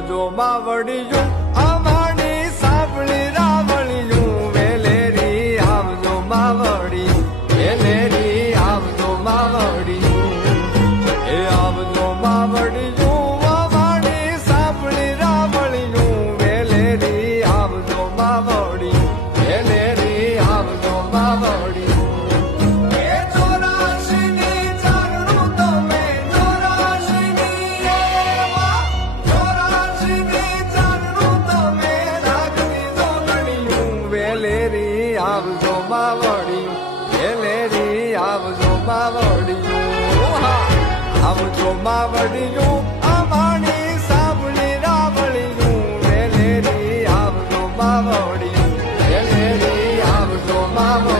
આવજો માવડિયું અમારી સાંભળી રાવળિયું વેલેરી આવજો માવડી વેલેરી આવજો માવડિયું એ આવજો માવડિયું અમારી સાંભળી રાવળિયું વેલેરી આવજો માવડી વેલેરી આવજો માવડી આવજો માવડિયું વેલેરી આવજો માવડિયું આવજો માવડિયું અમારી સાંભળી રાવળિયું વેલેરી આવજો માવડિયું વેલેરી આવજો માવડિયું